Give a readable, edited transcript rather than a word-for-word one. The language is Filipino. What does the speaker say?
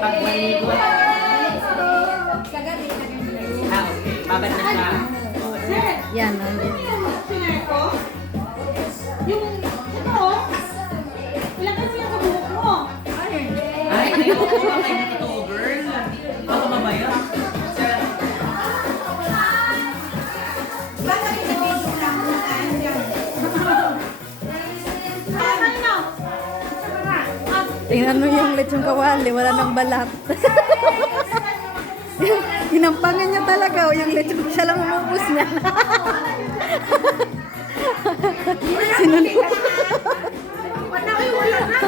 Pag maligo. Ah, okay. Babad na siya. Yan. Ay, ayoko ba kayo nito, girl? Baka mabaya. Tingnan mo yung lechong kawali, wala nang balat. Ginampangan niya talaga, o yung lechong, siya lang umubos niya. Sinunod. Wala na.